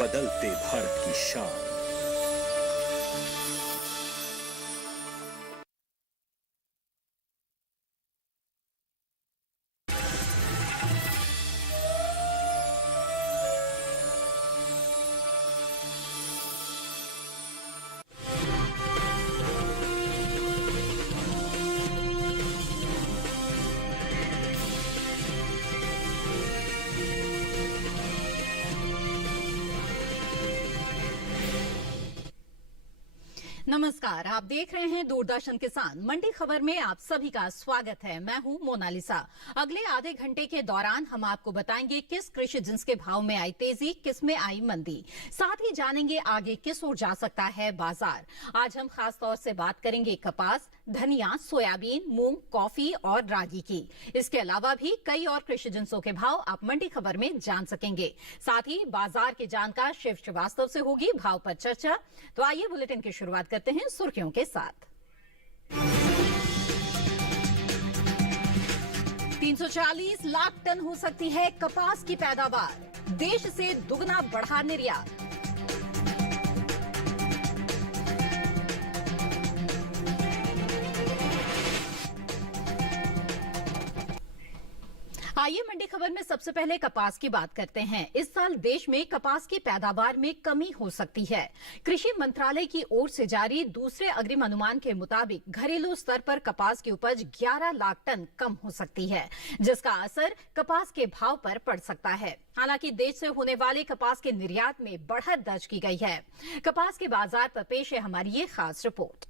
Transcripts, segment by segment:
बदलते भारत की शान। नमस्कार, आप देख रहे हैं दूरदर्शन किसान। मंडी खबर में आप सभी का स्वागत है। मैं हूं मोनालिसा। अगले आधे घंटे के दौरान हम आपको बताएंगे किस कृषि जिन्स के भाव में आई तेजी, किस में आई मंदी। साथ ही जानेंगे आगे किस ओर जा सकता है बाजार। आज हम खास तौर से बात करेंगे कपास, धनिया, सोयाबीन, मूंग, कॉफी और रागी की। इसके अलावा भी कई और कृषि जिन्सों के भाव आप मंडी खबर में जान सकेंगे। साथ ही बाजार के जानकार शिव श्रीवास्तव से होगी भाव पर चर्चा। तो आइए बुलेटिन की शुरुआत करते हैं सुर्खियों के साथ। 340 लाख टन हो सकती है कपास की पैदावार, देश से दुगना बढ़ा निर्यात। आइए मंडी खबर में सबसे पहले कपास की बात करते हैं। इस साल देश में कपास की पैदावार में कमी हो सकती है। कृषि मंत्रालय की ओर से जारी दूसरे अग्रिम अनुमान के मुताबिक घरेलू स्तर पर कपास की उपज 11 लाख टन कम हो सकती है, जिसका असर कपास के भाव पर पड़ सकता है। हालांकि देश से होने वाले कपास के निर्यात में बढ़त दर्ज की गई है। कपास के बाजार पर पेश है हमारी ये खास रिपोर्ट।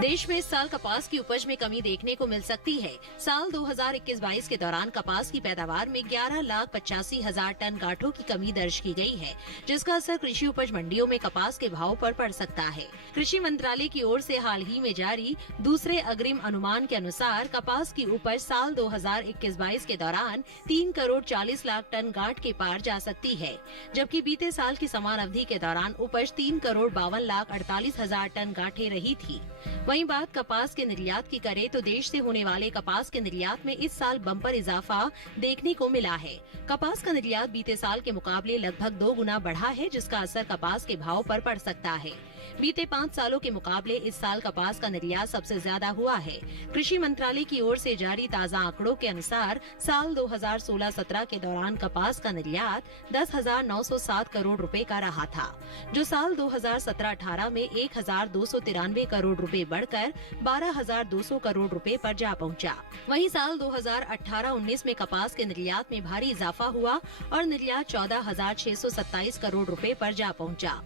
देश में इस साल कपास की उपज में कमी देखने को मिल सकती है। साल 2021-22 के दौरान कपास की पैदावार में 11,85,000 टन गांठों की कमी दर्ज की गई है, जिसका असर कृषि उपज मंडियों में कपास के भाव पर पड़ सकता है। कृषि मंत्रालय की ओर से हाल ही में जारी दूसरे अग्रिम अनुमान के अनुसार कपास की उपज साल 2021-22 के दौरान 3 करोड़ 40 लाख टन गांठ के पार जा सकती है, जबकि बीते साल की समान अवधि के दौरान उपज 3 करोड़ 52 लाख 48 हजार टन गांठें रही थी। वहीं बात कपास के निर्यात की करें तो देश से होने वाले कपास के निर्यात में इस साल बम्पर इजाफा देखने को मिला है। कपास का निर्यात बीते साल के मुकाबले लगभग 2 गुना बढ़ा है, जिसका असर कपास के भाव पर पड़ सकता है। बीते 5 सालों के मुकाबले इस साल कपास का निर्यात सबसे ज्यादा हुआ है। कृषि मंत्रालय की ओर से जारी ताज़ा आंकड़ों के अनुसार साल 2016-17 के दौरान कपास का निर्यात 10,907 करोड़ रुपए का रहा था, जो साल 2017-18 में 1,293 करोड़ रुपए बढ़कर 12,200 करोड़ रुपए पर जा पहुंचा। वहीं साल 2018-19 में कपास के निर्यात में भारी इजाफा हुआ और निर्यात 14,627 करोड़ रुपए पर जा पहुंचा।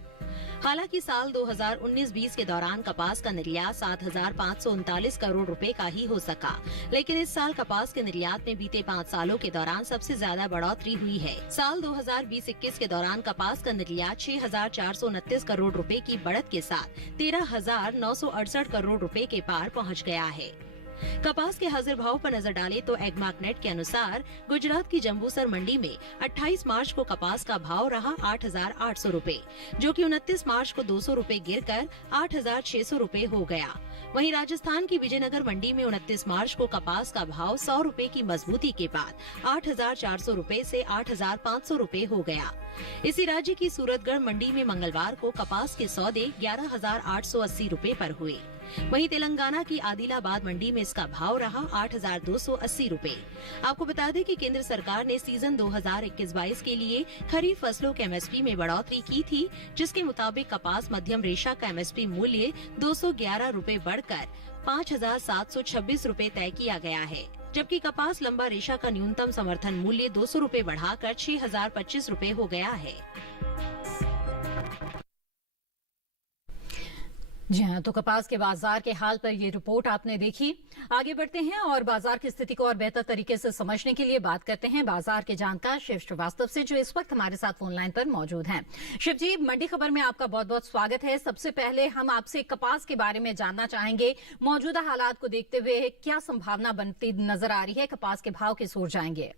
हालांकि साल 2019-20 के दौरान कपास का निर्यात 7,539 करोड़ रुपए का ही हो सका, लेकिन इस साल कपास के निर्यात में बीते 5 सालों के दौरान सबसे ज्यादा बढ़ोतरी हुई है। साल 2020-21 के दौरान कपास का निर्यात 6,429 करोड़ रुपए की बढ़त के साथ 13,968 करोड़ रुपए के पार पहुंच गया है। कपास के हाजिर भाव पर नजर डालें तो एग्मार्कनेट के अनुसार गुजरात की जंबूसर मंडी में 28 मार्च को कपास का भाव रहा 8,800 रुपए, जो कि 29 मार्च को 200 रुपए गिरकर 8,600 रुपए हो गया। वहीं राजस्थान की विजयनगर मंडी में 29 मार्च को कपास का भाव 100 रुपए की मजबूती के बाद 8,400 रुपए से 8,500 रुपए हो गया। इसी राज्य की सूरतगढ़ मंडी में मंगलवार को कपास के सौदे 11,880 रुपए पर हुए। वहीं तेलंगाना की आदिलाबाद मंडी में इसका भाव रहा 8,280 रुपए। आपको बता दें कि केंद्र सरकार ने सीजन 2021-22 के लिए खरीफ फसलों के एमएसपी में बढ़ोतरी की थी, जिसके मुताबिक कपास मध्यम रेशा का एमएसपी मूल्य 211 रुपए बढ़कर 5,726 रुपए तय किया गया है, जबकि कपास लंबा रेशा का न्यूनतम समर्थन मूल्य 200 रुपए बढ़ाकर 6,025 रुपए हो गया है। जी हाँ, तो कपास के बाजार के हाल पर ये रिपोर्ट आपने देखी। आगे बढ़ते हैं और बाजार की स्थिति को और बेहतर तरीके से समझने के लिए बात करते हैं बाजार के जानकार शिव श्रीवास्तव से, जो इस वक्त हमारे साथ फोन लाइन पर मौजूद हैं। शिव जी, मंडी खबर में आपका बहुत बहुत स्वागत है। सबसे पहले हम आपसे कपास के बारे में जानना चाहेंगे, मौजूदा हालात को देखते हुए क्या संभावना बनती नजर आ रही है, कपास के भाव किस ओर जाएंगे?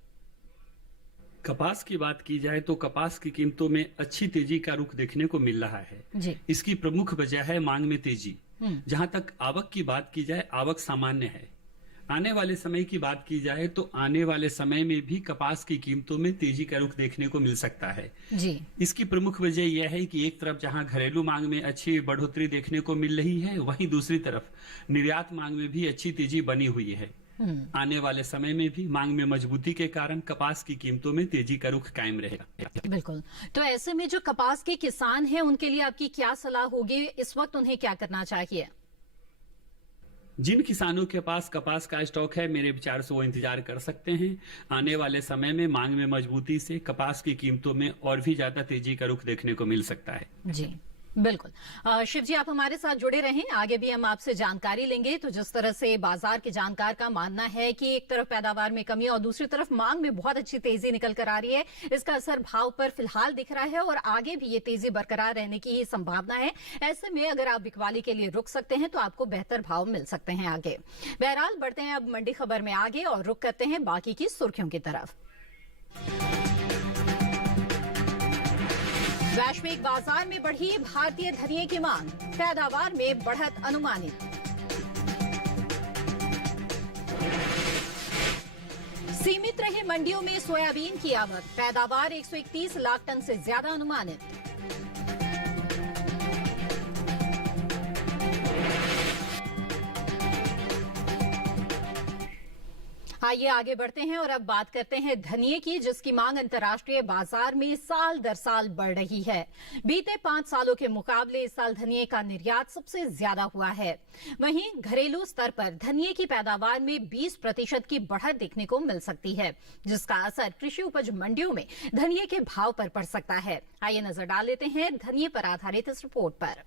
कपास की बात की जाए तो कपास की कीमतों में अच्छी तेजी का रुख देखने को मिल रहा है जी। इसकी प्रमुख वजह है मांग में तेजी। जहां तक आवक की बात की जाए, आवक सामान्य है। आने वाले समय की बात की जाए तो आने वाले समय में भी कपास की कीमतों में तेजी का रुख देखने को मिल सकता है। जी। इसकी प्रमुख वजह यह है कि एक तरफ जहां घरेलू मांग में अच्छी बढ़ोतरी देखने को मिल रही है, वहीं दूसरी तरफ निर्यात मांग में भी अच्छी तेजी बनी हुई है। आने वाले समय में भी मांग में मजबूती के कारण कपास की कीमतों में तेजी का रुख कायम रहेगा। बिल्कुल। तो ऐसे में जो कपास के किसान हैं उनके लिए आपकी क्या सलाह होगी? इस वक्त उन्हें क्या करना चाहिए? जिन किसानों के पास कपास का स्टॉक है, मेरे विचार से वो इंतजार कर सकते हैं। आने वाले समय में मांग में मजबूती से कपास की कीमतों में और भी ज्यादा तेजी का रुख देखने को मिल सकता है। जी बिल्कुल। शिव जी, आप हमारे साथ जुड़े रहें, आगे भी हम आपसे जानकारी लेंगे। तो जिस तरह से बाजार के जानकार का मानना है कि एक तरफ पैदावार में कमी और दूसरी तरफ मांग में बहुत अच्छी तेजी निकल कर आ रही है, इसका असर भाव पर फिलहाल दिख रहा है और आगे भी ये तेजी बरकरार रहने की ही संभावना है। ऐसे में अगर आप बिकवाली के लिए रुक सकते हैं तो आपको बेहतर भाव मिल सकते हैं आगे। बहरहाल बढ़ते हैं अब मंडी खबर में आगे और रुक करते हैं बाकी की सुर्खियों की तरफ। वैश्विक बाजार में बढ़ी भारतीय धनिये की मांग, पैदावार में बढ़त अनुमानित। सीमित रहे मंडियों में सोयाबीन की आवक, पैदावार 131 लाख टन से ज्यादा अनुमानित। आइए आगे बढ़ते हैं और अब बात करते हैं धनिये की, जिसकी मांग अंतर्राष्ट्रीय बाजार में साल दर साल बढ़ रही है। बीते 5 सालों के मुकाबले इस साल धनिये का निर्यात सबसे ज्यादा हुआ है। वहीं घरेलू स्तर पर धनिये की पैदावार में 20% की बढ़त देखने को मिल सकती है, जिसका असर कृषि उपज मंडियों में धनिये के भाव पर पड़ सकता है। आइए नजर डाल लेते हैं धनिये पर आधारित इस रिपोर्ट पर।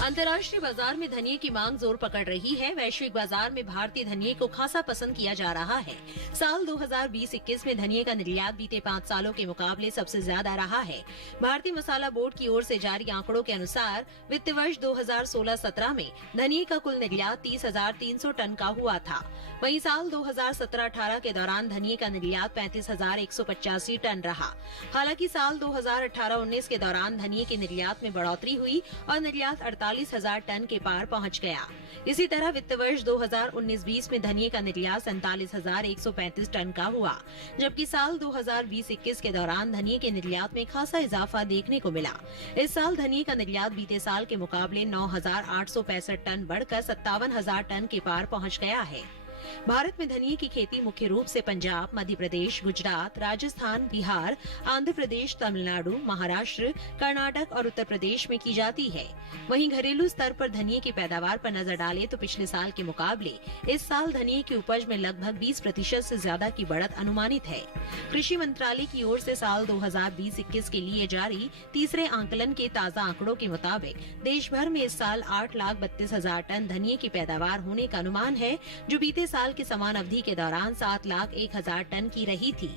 अंतर्राष्ट्रीय बाजार में धनिये की मांग जोर पकड़ रही है। वैश्विक बाजार में भारतीय धनिये को खासा पसंद किया जा रहा है। साल 2020-21 में धनिये का निर्यात बीते 5 सालों के मुकाबले सबसे ज्यादा रहा है। भारतीय मसाला बोर्ड की ओर से जारी आंकड़ों के अनुसार वित्त वर्ष 2016-17 में धनिये का कुल निर्यात 30,300 टन का हुआ था। वहीं साल 2017-18 के दौरान धनिये का निर्यात 35,185 टन रहा। हालांकि साल 2018-19 के दौरान धनिये के निर्यात में बढ़ोतरी हुई और निर्यात 48,000 टन के पार पहुंच गया। इसी तरह वित्त वर्ष 2019-20 में धनिये का निर्यात 47,135 टन का हुआ, जबकि साल 2020-21 के दौरान धनिये के निर्यात में खासा इजाफा देखने को मिला। इस साल धनिये का निर्यात बीते साल के मुकाबले 9,865 टन बढ़कर 57,000 टन के पार पहुंच गया है। भारत में धनिये की खेती मुख्य रूप से पंजाब, मध्य प्रदेश, गुजरात, राजस्थान, बिहार, आंध्र प्रदेश, तमिलनाडु, महाराष्ट्र, कर्नाटक और उत्तर प्रदेश में की जाती है। वहीं घरेलू स्तर पर धनिये की पैदावार पर नजर डालें तो पिछले साल के मुकाबले इस साल धनिये की उपज में लगभग 20% से ज्यादा की बढ़त अनुमानित है। कृषि मंत्रालय की ओर से साल 2020-21 के लिए जारी तीसरे आंकलन के ताज़ा आंकड़ों के मुताबिक देश भर में इस साल 8,32,000 टन धनिये की पैदावार होने का अनुमान है, जो बीते साल की समान अवधि के दौरान 7,01,000 टन की रही थी।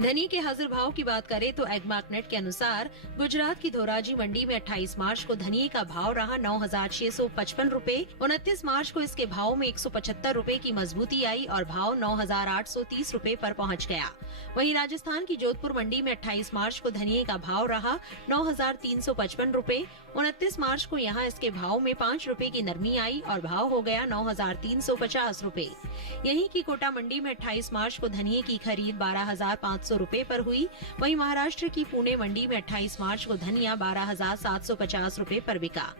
धनिये के हाजिर भाव की बात करें तो एग्मार्कनेट के अनुसार गुजरात की धोराजी मंडी में 28 मार्च को धनिये का भाव रहा 9,655 रूपए। 29 मार्च को इसके भाव में 175 रूपए की मजबूती आई और भाव 9,830 रूपए पर पहुंच गया। वहीं राजस्थान की जोधपुर मंडी में 28 मार्च को धनिये का भाव रहा 9,355 रूपए। 29 मार्च को यहां इसके भाव में 5 रूपए की नरमी आई और भाव हो गया 9,350 रूपए। यहीं की कोटा मंडी में 28 मार्च को धनिये की खरीद 12,500 रूपए पर हुई। वहीं महाराष्ट्र की पुणे मंडी में 28 मार्च को धनिया 12,750 रूपए पर बिका।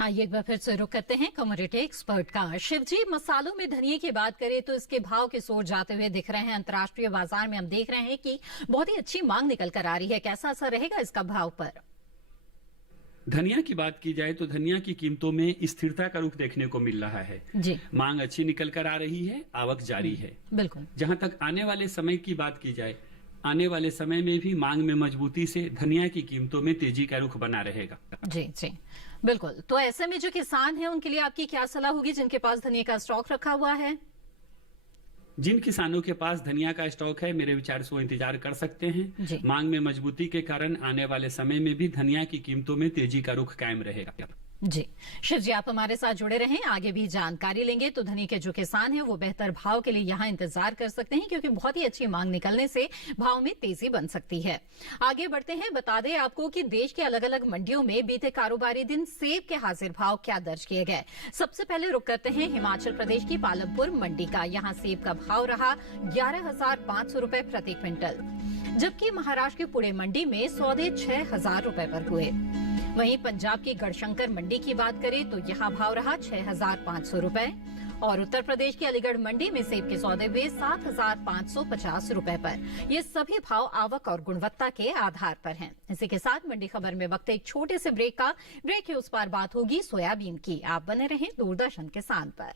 आइए एक बार फिर से रुक करते हैं कमोडिटी एक्सपर्ट का। शिवजी, मसालों में धनिये की बात करें तो इसके भाव के सोच जाते हुए दिख रहे हैं। अंतर्राष्ट्रीय बाजार में हम देख रहे हैं कि बहुत ही अच्छी मांग निकल कर आ रही है। कैसा असर रहेगा इसका भाव पर? धनिया की बात की जाए तो धनिया की कीमतों में स्थिरता का रुख देखने को मिल रहा है। जी। मांग अच्छी निकल कर आ रही है, आवक जारी है। बिल्कुल। जहां तक आने वाले समय की बात की जाए, आने वाले समय में भी मांग में मजबूती से धनिया की कीमतों में तेजी का रुख बना रहेगा। जी जी बिल्कुल। तो ऐसे में जो किसान हैं उनके लिए आपकी क्या सलाह होगी जिनके पास धनिया का स्टॉक रखा हुआ है? जिन किसानों के पास धनिया का स्टॉक है, मेरे विचार से वो इंतजार कर सकते हैं। जी। मांग में मजबूती के कारण आने वाले समय में भी धनिया की कीमतों में तेजी का रुख कायम रहेगा। जी शिव जी, आप हमारे साथ जुड़े रहें, आगे भी जानकारी लेंगे। तो धनी के जो किसान हैं वो बेहतर भाव के लिए यहाँ इंतजार कर सकते हैं, क्योंकि बहुत ही अच्छी मांग निकलने से भाव में तेजी बन सकती है। आगे बढ़ते हैं, बता दें आपको कि देश के अलग अलग मंडियों में बीते कारोबारी दिन सेब के हाजिर भाव क्या दर्ज किए गए। सबसे पहले रुक करते हैं हिमाचल प्रदेश की पालमपुर मंडी का। यहाँ सेब का भाव रहा 11,500 रुपए प्रति क्विंटल, जबकि महाराष्ट्र की पुणे मंडी में सौदे 6,000 रुपए पर हुए। वहीं पंजाब की गढ़शंकर मंडी की बात करें तो यहाँ भाव रहा 6,500 रुपए, और उत्तर प्रदेश की अलीगढ़ मंडी में सेब के सौदे हुए 7,550 रुपए पर। ये सभी भाव आवक और गुणवत्ता के आधार पर हैं। इसी के साथ मंडी खबर में वक्त एक छोटे से ब्रेक का। ब्रेक के उस पार बात होगी सोयाबीन की। आप बने रहें दूरदर्शन किसान पर।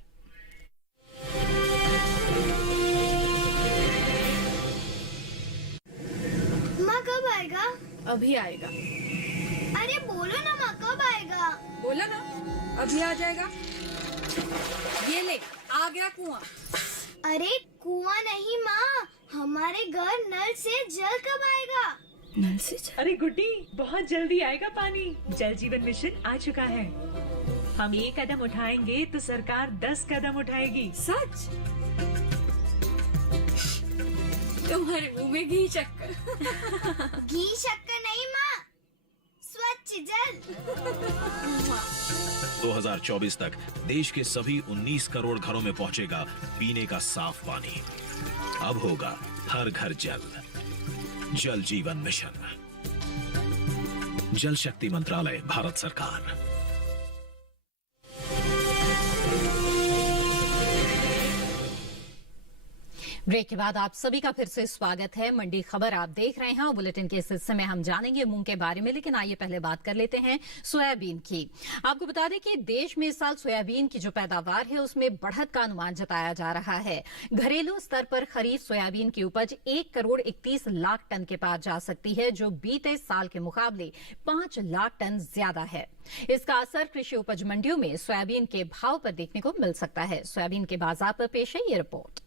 माँ कब आएगा? अभी आएगा। अरे बोलो ना माँ, कब आएगा? बोला ना, अभी आ जाएगा। ये ले, आ गया कुआं। अरे कुआं नहीं माँ, हमारे घर नल से जल कब आएगा? नल से जल? अरे गुड्डी, बहुत जल्दी आएगा पानी। जल जीवन मिशन आ चुका है। हम 1 कदम उठाएंगे तो सरकार 10 कदम उठाएगी। सच? तुम्हारे मुंह में घी चक्कर। घी शक्कर नहीं माँ, स्वच्छ जल। 2024 तक देश के सभी 19 करोड़ घरों में पहुंचेगा पीने का साफ पानी। अब होगा हर घर जल। जल जीवन मिशन, जल शक्ति मंत्रालय, भारत सरकार। ब्रेक के बाद आप सभी का फिर से स्वागत है। मंडी खबर आप देख रहे हैं और बुलेटिन के इस हिस्से में हम जानेंगे मूंग के बारे में, लेकिन आइए पहले बात कर लेते हैं सोयाबीन की। आपको बता दें कि देश में इस साल सोयाबीन की जो पैदावार है उसमें बढ़त का अनुमान जताया जा रहा है। घरेलू स्तर पर खरीफ सोयाबीन की उपज 1,31,00,000 टन के पार जा सकती है, जो बीते साल के मुकाबले 5 लाख टन ज्यादा है। इसका असर कृषि उपज मंडियों में सोयाबीन के भाव पर देखने को मिल सकता है। सोयाबीन के बाजार पर पेश है ये रिपोर्ट।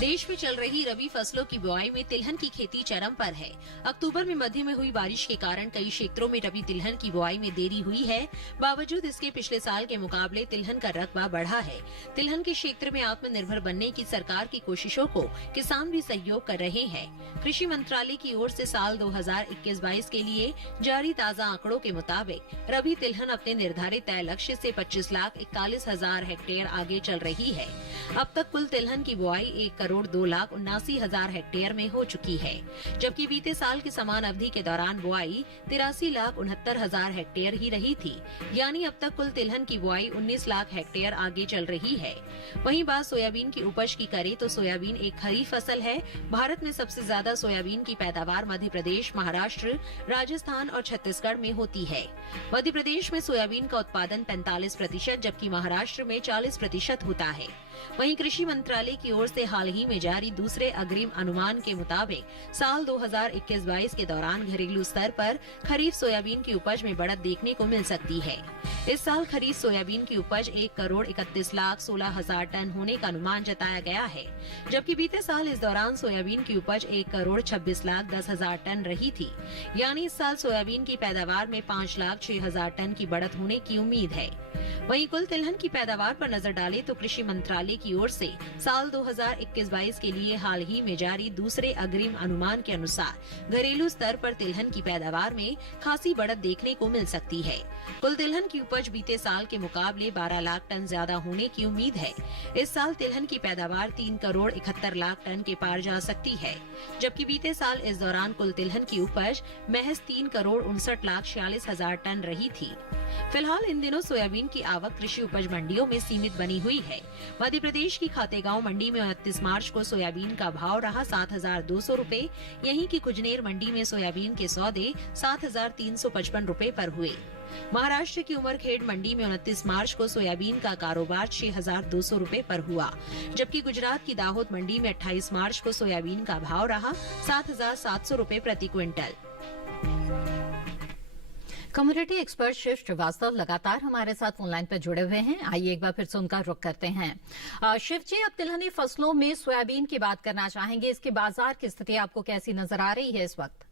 देश में चल रही रबी फसलों की बुआई में तिलहन की खेती चरम पर है। अक्टूबर में मध्य में हुई बारिश के कारण कई क्षेत्रों में रबी तिलहन की बुआई में देरी हुई है। बावजूद इसके पिछले साल के मुकाबले तिलहन का रकबा बढ़ा है। तिलहन के क्षेत्र में आत्मनिर्भर बनने की सरकार की कोशिशों को किसान भी सहयोग कर रहे हैं। कृषि मंत्रालय की ओर से साल 2021-22 के लिए जारी ताज़ा आंकड़ों के मुताबिक रबी तिलहन अपने निर्धारित तय लक्ष्य से 25,41,000 हेक्टेयर आगे चल रही है। अब तक कुल तिलहन की बुआई 1,02,79,000 हेक्टेयर में हो चुकी है, जबकि बीते साल की समान अवधि के दौरान बुआई 83,69,000 हेक्टेयर ही रही थी। यानी अब तक कुल तिलहन की बुआई 19 लाख हेक्टेयर आगे चल रही है। वहीं बात सोयाबीन की उपज की करें तो सोयाबीन एक खरीफ फसल है। भारत में सबसे ज्यादा सोयाबीन की पैदावार मध्य प्रदेश, महाराष्ट्र, राजस्थान और छत्तीसगढ़ में होती है। मध्य प्रदेश में सोयाबीन का उत्पादन 45%, जबकि महाराष्ट्र में 40% होता है। वहीं कृषि मंत्रालय की ओर से हाल ही में जारी दूसरे अग्रिम अनुमान के मुताबिक साल 2021-22 के दौरान घरेलू स्तर पर खरीफ सोयाबीन की उपज में बढ़त देखने को मिल सकती है। इस साल खरीफ सोयाबीन की उपज 1,31,16,000 टन होने का अनुमान जताया गया है, जबकि बीते साल इस दौरान सोयाबीन की उपज 1,26,10,000 टन रही थी। यानी इस साल सोयाबीन की पैदावार में 5,06,000 टन की बढ़त होने की उम्मीद है। वहीं कुल तिलहन की पैदावार पर नजर डालें तो कृषि मंत्रालय की ओर से साल 2021-22 के लिए हाल ही में जारी दूसरे अग्रिम अनुमान के अनुसार घरेलू स्तर पर तिलहन की पैदावार में खासी बढ़त देखने को मिल सकती है। कुल तिलहन की उपज बीते साल के मुकाबले 12 लाख टन ज्यादा होने की उम्मीद है। इस साल तिलहन की पैदावार 3,71,00,000 टन के पार जा सकती है, जबकि बीते साल इस दौरान कुल तिलहन की उपज महज 3,59,46,000 टन रही थी। फिलहाल इन दिनों सोयाबीन की आवक कृषि उपज मंडियों में सीमित बनी हुई है। मध्य प्रदेश की खातेगांव मंडी में 29 मार्च को सोयाबीन का भाव रहा 7,200 रूपए। यहीं की कुजनेर मंडी में सोयाबीन के सौदे 7,355 रूपए पर हुए। महाराष्ट्र की उमरखेड़ मंडी में 29 मार्च को सोयाबीन का कारोबार 6,200 रूपए पर हुआ, जबकि गुजरात की दाहोद मंडी में 28 मार्च को सोयाबीन का भाव रहा 7,700 रूपए प्रति quintal. Community expert Shiv Srivastava लगातार हमारे साथ फोनलाइन पर जुड़े हुए हैं। आइए एक बार फिर से उनका रुख करते हैं। शिव जी, अब तिलहनी फसलों में सोयाबीन की बात करना चाहेंगे। इसके बाजार की स्थिति आपको कैसी नजर आ रही है इस वक्त?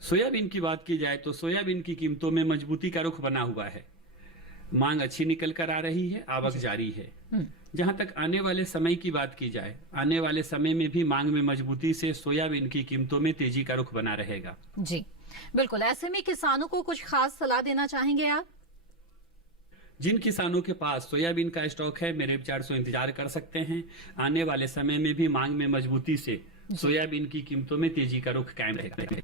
सोयाबीन की बात की जाए तो सोयाबीन की कीमतों में मजबूती का रुख बना हुआ है। मांग अच्छी निकल कर आ रही है, आवक जारी है। जहां तक आने वाले समय की बात की जाए, आने वाले समय में भी मांग में मजबूती से सोयाबीन की कीमतों में तेजी का रुख बना रहेगा। जी बिल्कुल। ऐसे में किसानों को कुछ खास सलाह देना चाहेंगे आप? जिन किसानों के पास सोयाबीन का स्टॉक है, मेरे विचार से इंतजार कर सकते हैं। आने वाले समय में भी मांग में मजबूती से सोयाबीन की कीमतों में तेजी का रुख कायम रहेगा।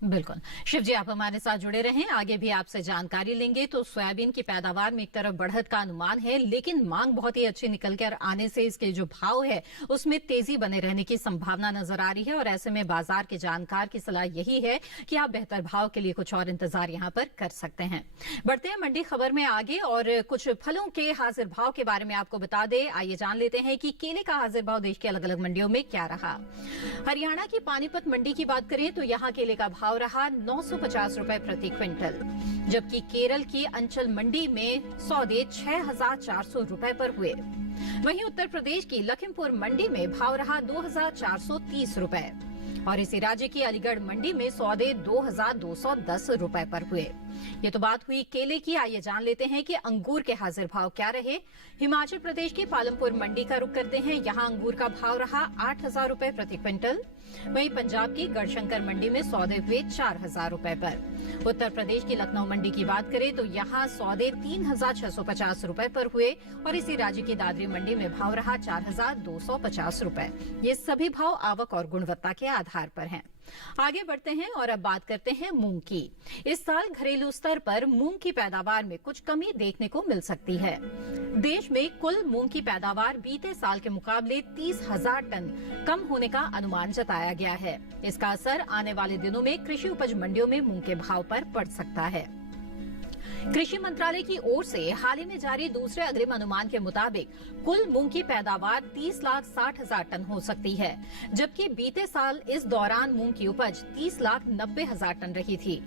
बिल्कुल। शिव जी, आप हमारे साथ जुड़े रहें, आगे भी आपसे जानकारी लेंगे। तो सोयाबीन की पैदावार में एक तरफ बढ़त का अनुमान है, लेकिन मांग बहुत ही अच्छी निकल कर आने से इसके जो भाव है उसमें तेजी बने रहने की संभावना नजर आ रही है। और ऐसे में बाजार के जानकार की सलाह यही है कि आप बेहतर भाव के लिए कुछ और इंतजार यहाँ पर कर सकते हैं। बढ़ते हैं मंडी खबर में आगे और कुछ फलों के हाजिर भाव के बारे में आपको बता दें। आइए जान लेते हैं कि केले का हाजिर भाव देश के अलग अलग मंडियों में क्या रहा। हरियाणा की पानीपत मंडी की बात करें तो यहाँ केले का भाव रहा 950 रुपए प्रति क्विंटल, जबकि केरल की अंचल मंडी में सौदे 6400 रुपए पर हुए। वहीं उत्तर प्रदेश की लखीमपुर मंडी में भाव रहा 2430 रुपए और इसी राज्य की अलीगढ़ मंडी में सौदे 2210 रुपए पर हुए। ये तो बात हुई केले की। आइए जान लेते हैं कि अंगूर के हाजिर भाव क्या रहे। हिमाचल प्रदेश की पालमपुर मंडी का रुख करते हैं। यहाँ अंगूर का भाव रहा 8000 रुपए प्रति क्विंटल। वहीं पंजाब की गढ़शंकर मंडी में सौदे हुए 4000 रुपए पर। उत्तर प्रदेश की लखनऊ मंडी की बात करें तो यहाँ सौदे 3650 रुपए पर हुए और इसी राज्य की दादरी मंडी में भाव रहा 4250 रुपए। ये सभी भाव आवक और गुणवत्ता के आधार पर हैं। आगे बढ़ते हैं और अब बात करते हैं मूंग की। इस साल घरेलू स्तर पर मूंग की पैदावार में कुछ कमी देखने को मिल सकती है। देश में कुल मूंग की पैदावार बीते साल के मुकाबले 30,000 टन कम होने का अनुमान जताया गया है। इसका असर आने वाले दिनों में कृषि उपज मंडियों में मूंग के भाव पर पड़ सकता है। कृषि मंत्रालय की ओर से हाल ही में जारी दूसरे अग्रिम अनुमान के मुताबिक कुल मूंग की पैदावार 30,60,000 टन हो सकती है, जबकि बीते साल इस दौरान मूंग की उपज 30,90,000 टन रही थी।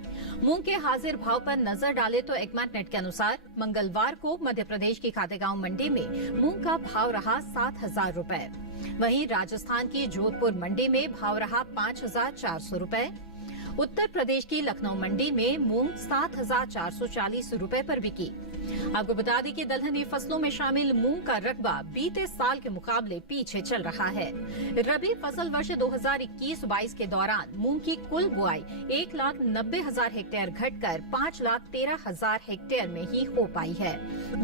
मूंग के हाजिर भाव पर नजर डाले तो एग्मैट नेट के अनुसार मंगलवार को मध्य प्रदेश की खातेगांव मंडी में मूंग का भाव रहा 7,000 रुपए। वहीं राजस्थान की जोधपुर मंडी में भाव रहा 5,400 रुपए। उत्तर प्रदेश की लखनऊ मंडी में मूंग 7,440 रुपए पर बिकी। आपको बता दें कि दलहनी फसलों में शामिल मूंग का रकबा बीते साल के मुकाबले पीछे चल रहा है। रबी फसल वर्ष 2021-22 के दौरान मूंग की कुल बुआई 1,90,000 हेक्टेयर घटकर 5,13,000 हेक्टेयर में ही हो पाई है,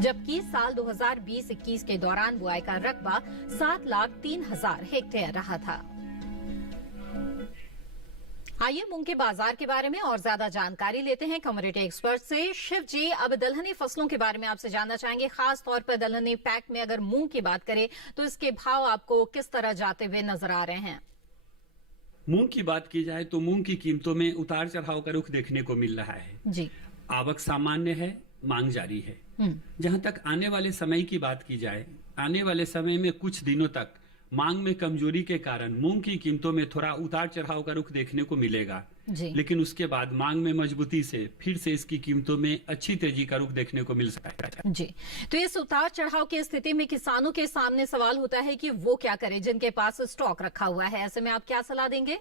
जबकि साल 2020-21 के दौरान बुआई का रकबा 7,03,000 हेक्टेयर रहा था। आइए मूंग के बाजार के बारे में और ज्यादा जानकारी लेते हैं कमोडिटी एक्सपर्ट से। शिव जी, अब दलहनी फसलों के बारे में आपसे जानना चाहेंगे, खास तौर पर दलहनी पैक में अगर मूंग की बात करें तो इसके भाव आपको किस तरह जाते हुए नजर आ रहे हैं? मूंग की बात की जाए तो मूंग की कीमतों में उतार चढ़ाव का रुख देखने को मिल रहा है। जी, आवक सामान्य है, मांग जारी है। जहां तक आने वाले समय की बात की जाए, आने वाले समय में कुछ दिनों तक मांग में कमजोरी के कारण मूंग की कीमतों में थोड़ा उतार चढ़ाव का रुख देखने को मिलेगा, लेकिन उसके बाद मांग में मजबूती से फिर से इसकी कीमतों में अच्छी तेजी का रुख देखने को मिल सकता है। जी, तो इस उतार चढ़ाव की स्थिति में किसानों के सामने सवाल होता है कि वो क्या करें जिनके पास स्टॉक रखा हुआ है। ऐसे में आप क्या सलाह देंगे?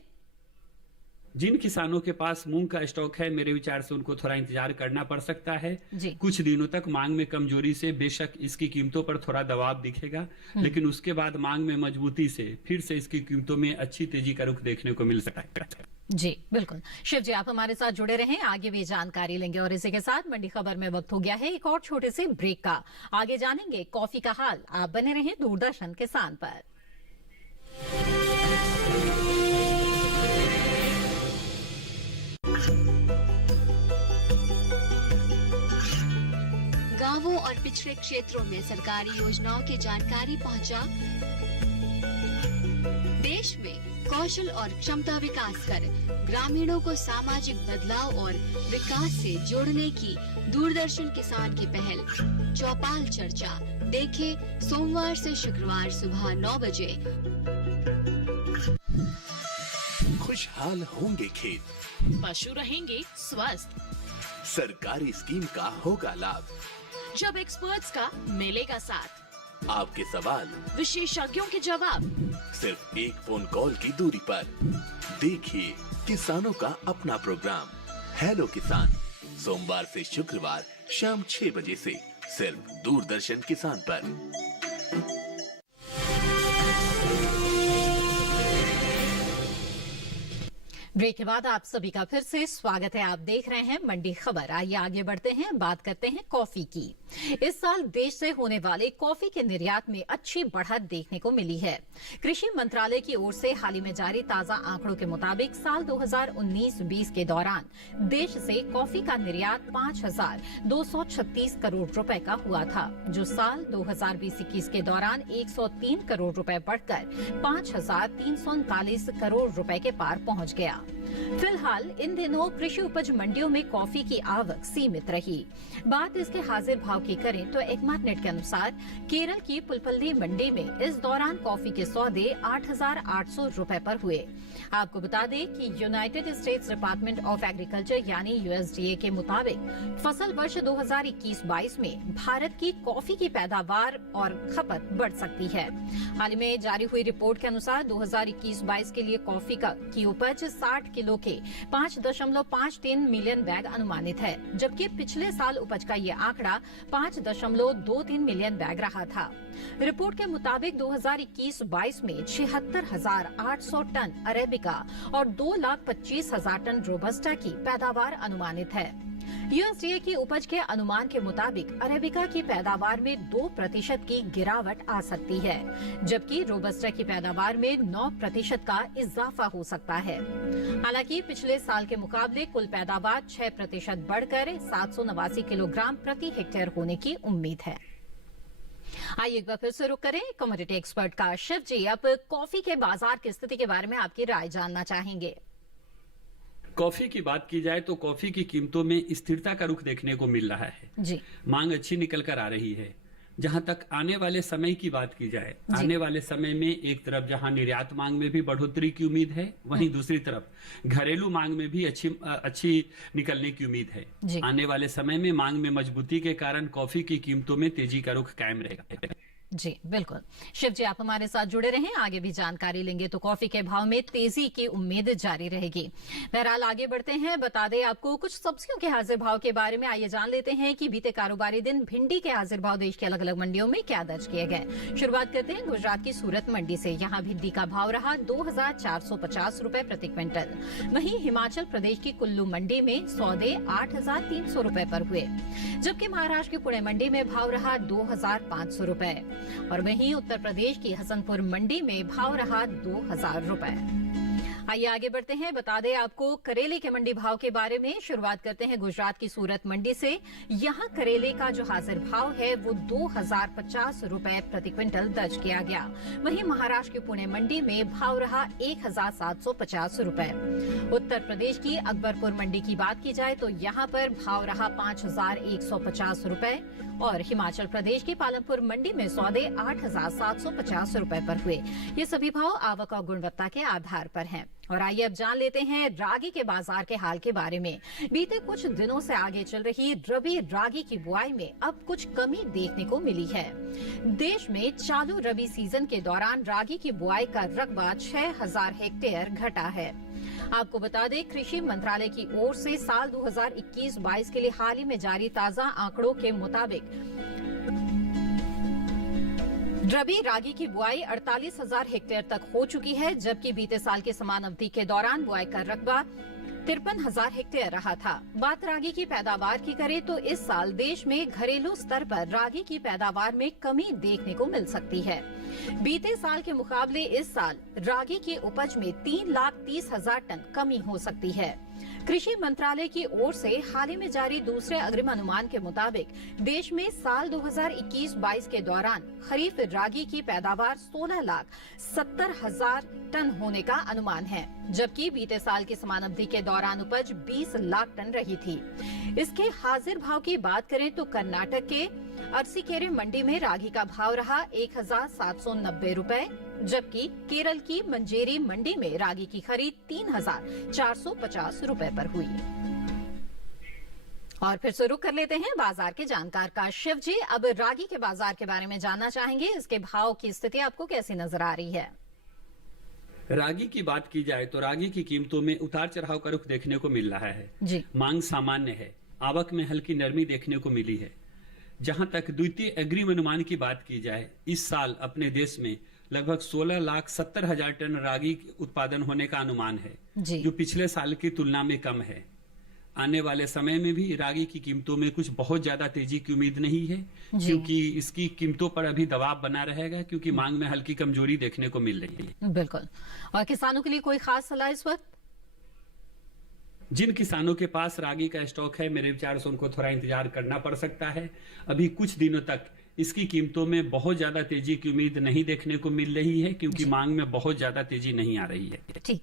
जिन किसानों के पास मूंग का स्टॉक है, मेरे विचार से उनको थोड़ा इंतजार करना पड़ सकता है। कुछ दिनों तक मांग में कमजोरी से बेशक इसकी कीमतों पर थोड़ा दबाव दिखेगा, लेकिन उसके बाद मांग में मजबूती से फिर से इसकी कीमतों में अच्छी तेजी का रुख देखने को मिल सकता है। जी बिल्कुल। शिव जी, आप हमारे साथ जुड़े रहें, आगे भी जानकारी लेंगे। और इसी के साथ मंडी खबर में वक्त हो गया है एक और छोटे से ब्रेक का। आगे जानेंगे कॉफी का हाल। आप बने रहें दूरदर्शन किसान पर। गांवों और पिछड़े क्षेत्रों में सरकारी योजनाओं की जानकारी पहुंचा। देश में कौशल और क्षमता विकास कर ग्रामीणों को सामाजिक बदलाव और विकास से जोड़ने की दूरदर्शन किसान की पहल चौपाल चर्चा देखें सोमवार से शुक्रवार सुबह 9 बजे। खुशहाल होंगे खेत, पशु रहेंगे स्वस्थ, सरकारी स्कीम का होगा लाभ, जब एक्सपर्ट्स का मिलेगा साथ, आपके सवाल विशेषज्ञों के जवाब, सिर्फ एक फोन कॉल की दूरी पर। देखिए किसानों का अपना प्रोग्राम हेलो किसान, सोमवार से शुक्रवार शाम 6 बजे से सिर्फ दूरदर्शन किसान पर। ब्रेक के बाद आप सभी का फिर से स्वागत है। आप देख रहे हैं मंडी खबर। आइए आगे बढ़ते हैं, बात करते हैं कॉफी की। इस साल देश से होने वाले कॉफी के निर्यात में अच्छी बढ़त देखने को मिली है। कृषि मंत्रालय की ओर से हाल ही में जारी ताजा आंकड़ों के मुताबिक साल 2019-20 के दौरान देश से कॉफी का निर्यात 5,236 करोड़ रुपए का हुआ था, जो साल 2020-21 के दौरान 103 करोड़ रुपए बढ़कर 5,339 करोड़ रुपए के पार पहुंच गया। फिलहाल इन दिनों कृषि उपज मंडियों में कॉफी की आवक सीमित रही। बात इसके हाजिर भाव की करें तो एकमार्टनेट के अनुसार केरल की पुलपल्ली मंडी में इस दौरान कॉफी के सौदे 8,800 रुपए पर हुए। आपको बता दें कि United states department of agriculture यानी USDA के मुताबिक फसल वर्ष 2021-22 में भारत की कॉफी की पैदावार और खपत बढ़ सकती है। हाल ही में जारी हुई रिपोर्ट के अनुसार 2021-22 के लिए कॉफी की उपज 60 किलो के 5.53 मिलियन बैग अनुमानित है, जबकि पिछले साल उपज का ये आंकड़ा 5.23 मिलियन बैग रहा था। रिपोर्ट के मुताबिक 2021-22 में 76,800 टन अरेबिका और 2,25,000 टन रोबस्टा की पैदावार अनुमानित है। USDA की उपज के अनुमान के मुताबिक अरेबिका की पैदावार में 2% की गिरावट आ सकती है, जबकि रोबस्टा की पैदावार में 9% का इजाफा हो सकता है। हालांकि पिछले साल के मुकाबले कुल पैदावार 6% बढ़कर 789 किलोग्राम प्रति हेक्टेयर होने की उम्मीद है। आइए एक बार फिर से रुक करें कमोडिटी एक्सपर्ट का। शिव जी, अब कॉफी के बाजार की स्थिति के बारे में आपकी राय जानना चाहेंगे। कॉफी की बात की जाए तो कॉफी की कीमतों में स्थिरता का रुख देखने को मिल रहा है जी। मांग अच्छी निकल कर आ रही है। जहां तक आने वाले समय की बात की जाए, आने वाले समय में एक तरफ जहां निर्यात मांग में भी बढ़ोतरी की उम्मीद है, वहीं दूसरी तरफ घरेलू मांग में भी अच्छी निकलने की उम्मीद है। आने वाले समय में मांग में मजबूती के कारण कॉफी की कीमतों में तेजी का रुख कायम रहेगा। जी बिल्कुल। शिव जी, आप हमारे साथ जुड़े रहें, आगे भी जानकारी लेंगे तो कॉफी के भाव में तेजी की उम्मीद जारी रहेगी। बहरहाल आगे बढ़ते हैं, बता दें आपको कुछ सब्जियों के हाजिर भाव के बारे में। आइए जान लेते हैं कि बीते कारोबारी दिन भिंडी के हाजिर भाव देश के अलग अलग मंडियों में क्या दर्ज किए गए। शुरुआत करते हैं गुजरात की सूरत मंडी से। यहाँ भिंडी का भाव रहा 2,450 रुपए प्रति क्विंटल। वहीं हिमाचल प्रदेश की कुल्लू मंडी में सौदे 8,300 रुपए पर हुए, जबकि महाराष्ट्र की पुणे मंडी में भाव रहा 2,500 रुपए और वहीं उत्तर प्रदेश की हसनपुर मंडी में भाव रहा 2,000 रुपए। आइए आगे बढ़ते हैं, बता दें आपको करेले के मंडी भाव के बारे में। शुरुआत करते हैं गुजरात की सूरत मंडी से। यहाँ करेले का जो हाजिर भाव है वो 2,050 रुपए प्रति क्विंटल दर्ज किया गया। वहीं महाराष्ट्र की पुणे मंडी में भाव रहा 1,750 रुपए। उत्तर प्रदेश की अकबरपुर मंडी की बात की जाए तो यहाँ पर भाव रहा 5,150 रुपए और हिमाचल प्रदेश की पालमपुर मंडी में सौदे 8,750 रुपए पर हुए। ये सभी भाव आवक और गुणवत्ता के आधार पर हैं। और आइए अब जान लेते हैं रागी के बाजार के हाल के बारे में। बीते कुछ दिनों से आगे चल रही रबी रागी की बुआई में अब कुछ कमी देखने को मिली है। देश में चालू रबी सीजन के दौरान रागी की बुआई का रकबा 6,000 हेक्टेयर घटा है। आपको बता दें, कृषि मंत्रालय की ओर से साल 2021-22 के लिए हाल ही में जारी ताजा आंकड़ों के मुताबिक रबी रागी की बुआई 48,000 हेक्टेयर तक हो चुकी है, जबकि बीते साल के समान अवधि के दौरान बुआई का रकबा 53,000 हेक्टेयर रहा था। बात रागी की पैदावार की करें तो इस साल देश में घरेलू स्तर पर रागी की पैदावार में कमी देखने को मिल सकती है। बीते साल के मुकाबले इस साल रागी की उपज में 3,30,000 टन कमी हो सकती है। कृषि मंत्रालय की ओर से हाल ही में जारी दूसरे अग्रिम अनुमान के मुताबिक देश में साल 2021-22 के दौरान खरीफ रागी की पैदावार 16,70,000 टन होने का अनुमान है, जबकि बीते साल की समान अवधि के दौरान उपज 20 लाख टन रही थी। इसके हाजिर भाव की बात करें तो कर्नाटक के अरसीकेरे मंडी में रागी का भाव रहा 1,790 रुपए, जबकि केरल की मंजेरी मंडी में रागी की खरीद 3,450 रुपए पर हुई। और फिर से रुक कर लेते हैं बाजार के जानकार का। शिव जी, अब रागी के बाजार के बारे में जानना चाहेंगे, इसके भाव की स्थिति आपको कैसी नजर आ रही है? रागी की बात की जाए तो रागी की कीमतों में उतार चढ़ाव का रुख देखने को मिल रहा है जी। मांग सामान्य है, आवक में हल्की नरमी देखने को मिली है। जहां तक द्वितीय अग्रिम अनुमान की बात की जाए, इस साल अपने देश में लगभग 16,70,000 टन रागी उत्पादन होने का अनुमान है, जो पिछले साल की तुलना में कम है। आने वाले समय में भी रागी की कीमतों में कुछ बहुत ज्यादा तेजी की उम्मीद नहीं है, क्योंकि इसकी कीमतों पर अभी दबाव बना रहेगा, क्योंकि मांग में हल्की कमजोरी देखने को मिल रही है। बिल्कुल। और किसानों के लिए कोई खास सलाह इस वक्त? जिन किसानों के पास रागी का स्टॉक है, मेरे विचार से उनको थोड़ा इंतजार करना पड़ सकता है। अभी कुछ दिनों तक इसकी कीमतों में बहुत ज्यादा तेजी की उम्मीद नहीं देखने को मिल रही है, क्योंकि मांग में बहुत ज्यादा तेजी नहीं आ रही है। ठीक,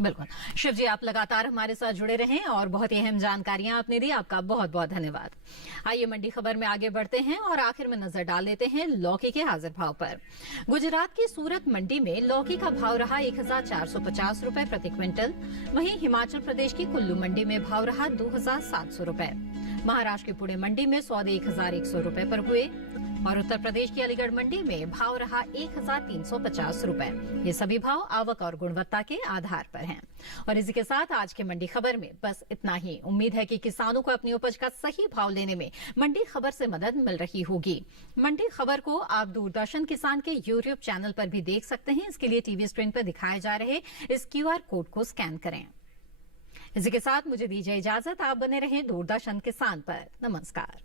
बिल्कुल। शिव जी, आप लगातार हमारे साथ जुड़े रहें और बहुत ही अहम जानकारियां आपने दी, आपका बहुत बहुत धन्यवाद। आइए मंडी खबर में आगे बढ़ते हैं और आखिर में नजर डाल लेते हैं लौकी के हाजिर भाव पर। गुजरात की सूरत मंडी में लौकी का भाव रहा 1,450 रुपए प्रति क्विंटल। वहीं हिमाचल प्रदेश की कुल्लू मंडी में भाव रहा 2,700 रुपए। महाराष्ट्र की पुणे मंडी में सौदे 1,100 रुपए पर हुए और उत्तर प्रदेश की अलीगढ़ मंडी में भाव रहा 1,350 रुपए। ये सभी भाव आवक और गुणवत्ता के आधार पर हैं। और इसी के साथ आज के मंडी खबर में बस इतना ही। उम्मीद है कि किसानों को अपनी उपज का सही भाव लेने में मंडी खबर से मदद मिल रही होगी। मंडी खबर को आप दूरदर्शन किसान के यूट्यूब चैनल पर भी देख सकते हैं। इसके लिए टीवी स्क्रीन पर दिखाए जा रहे इस QR कोड को स्कैन करें। इसी के साथ मुझे दीजिए इजाजत। आप बने रहें दूरदर्शन किसान पर। नमस्कार।